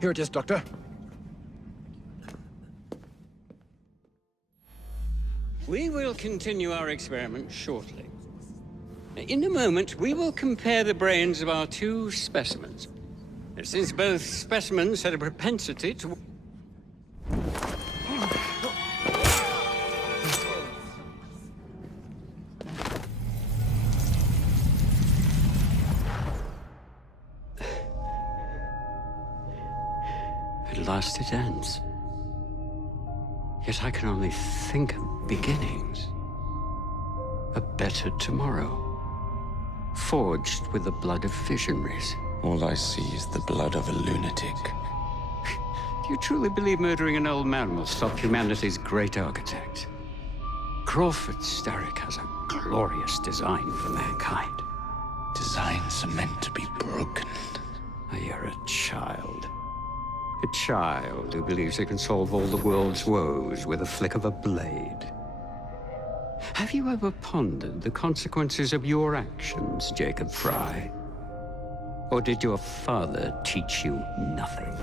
Here it is, Doctor. We will continue our experiment shortly. In a moment, we will compare the brains of our two specimens. Since both specimens had a propensity to... At last it ends. Yet I can only think of beginnings. A better tomorrow. Forged with the blood of visionaries. All I see is the blood of a lunatic. Do you truly believe murdering an old man will stop humanity's great architect? Crawford Starrick has a glorious design for mankind. Designs are meant to be broken. You're a child. A child who believes it can solve all the world's woes with a flick of a blade. Have you ever pondered the consequences of your actions, Jacob Frye? Or did your father teach you nothing?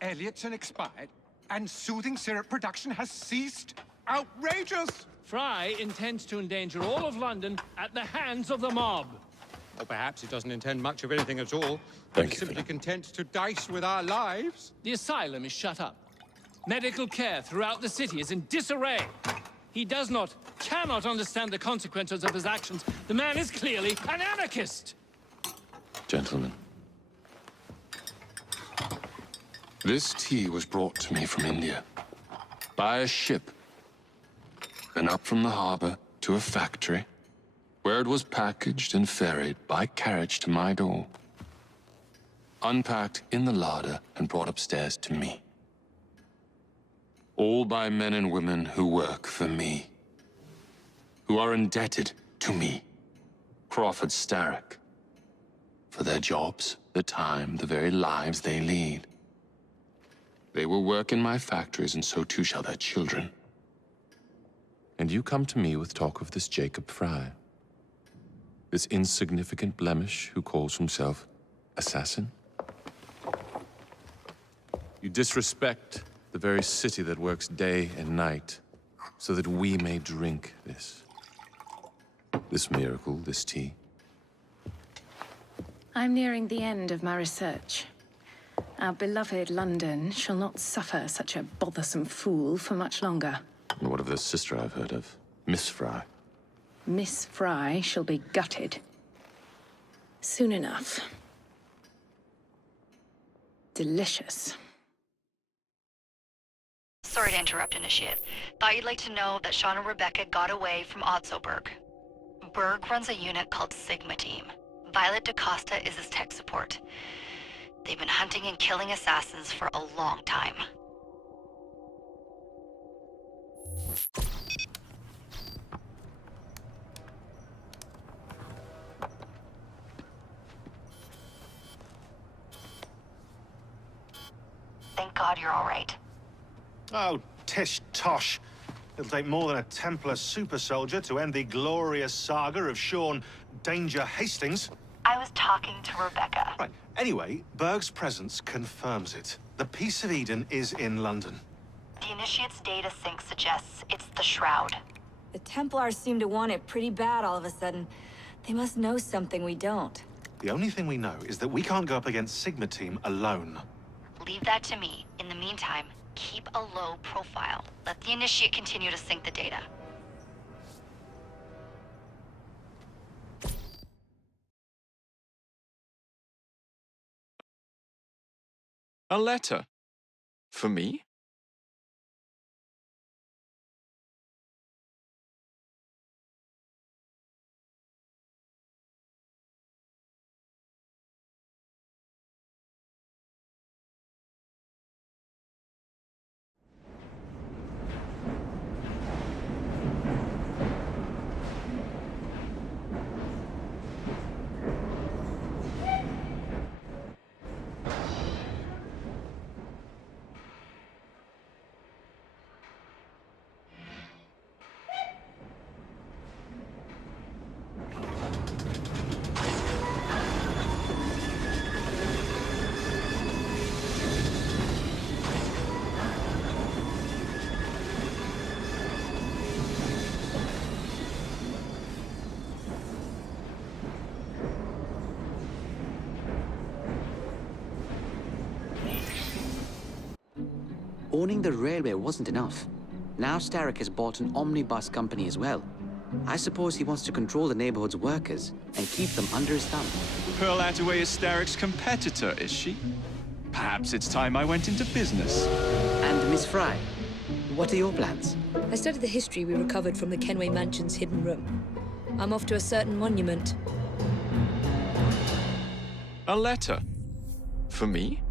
Elliotson expired, and soothing syrup production has ceased? Outrageous! Frye intends to endanger all of London at the hands of the mob. Or perhaps he doesn't intend much of anything at all. Thank He's you, simply Philip. content to dice with our lives. The asylum is shut up. Medical care throughout the city is in disarray. He cannot understand the consequences of his actions. The man is clearly an anarchist! Gentlemen. This tea was brought to me from India. By a ship. Then up from the harbor to a factory, where it was packaged and ferried by carriage to my door. Unpacked in the larder and brought upstairs to me. All by men and women who work for me. Who are indebted to me, Crawford Starrick, for their jobs, the time, the very lives they lead. They will work in my factories, and so too shall their children. And you come to me with talk of this Jacob Fry, this insignificant blemish who calls himself assassin? You disrespect the very city that works day and night so that we may drink this miracle, this tea. I'm nearing the end of my research. Our beloved London shall not suffer such a bothersome fool for much longer. And what of the sister I've heard of, Miss Fry? Miss Fry shall be gutted. Soon enough. Delicious. Sorry to interrupt, Initiate. Thought you'd like to know that Sean and Rebecca got away from Otzoberg. Berg runs a unit called Sigma Team. Violet DaCosta is his tech support. They've been hunting and killing assassins for a long time. Thank God you're all right. Oh, tish tosh. It'll take more than a Templar super soldier to end the glorious saga of Sean Danger Hastings. I was talking to Rebecca. Right. Anyway, Berg's presence confirms it. The Peace of Eden is in London. The Initiate's data sync suggests it's the Shroud. The Templars seem to want it pretty bad all of a sudden. They must know something we don't. The only thing we know is that we can't go up against Sigma Team alone. Leave that to me. In the meantime, keep a low profile. Let the Initiate continue to sync the data. A letter? For me? Owning the railway wasn't enough. Now Starrick has bought an omnibus company as well. I suppose he wants to control the neighborhood's workers and keep them under his thumb. Pearl Attaway is Starrick's competitor, is she? Perhaps it's time I went into business. And Miss Fry, what are your plans? I studied the history we recovered from the Kenway Mansion's hidden room. I'm off to a certain monument. A letter? For me?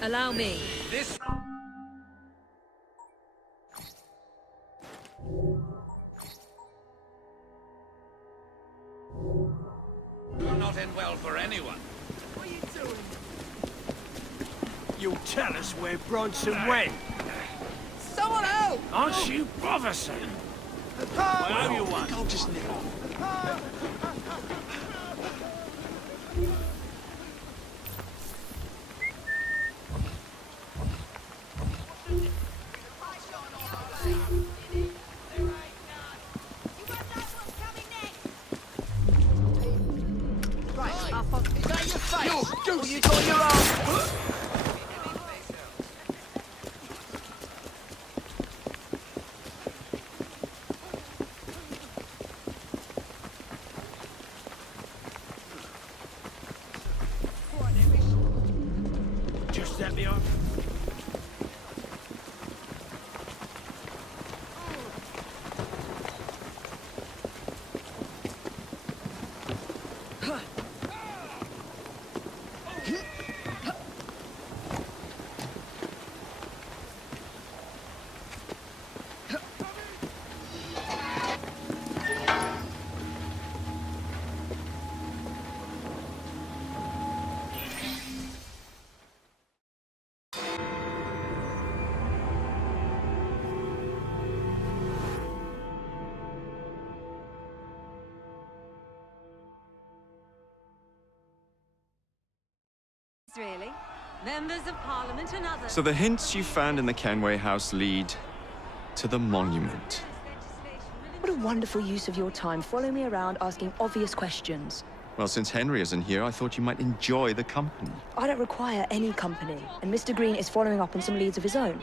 Allow me. This... Will not end well for anyone. What are you doing? You'll tell us where Bronson went. Someone help! Aren't you bothersome? Well, you want. I'll just nip off. Is that your face? You got your own. Just let me on. Really? Members of Parliament and others. So the hints you found in the Kenway house lead to the monument. What a wonderful use of your time, following me around asking obvious questions. Well, since Henry isn't here, I thought you might enjoy the company. I don't require any company, and Mr. Green is following up on some leads of his own.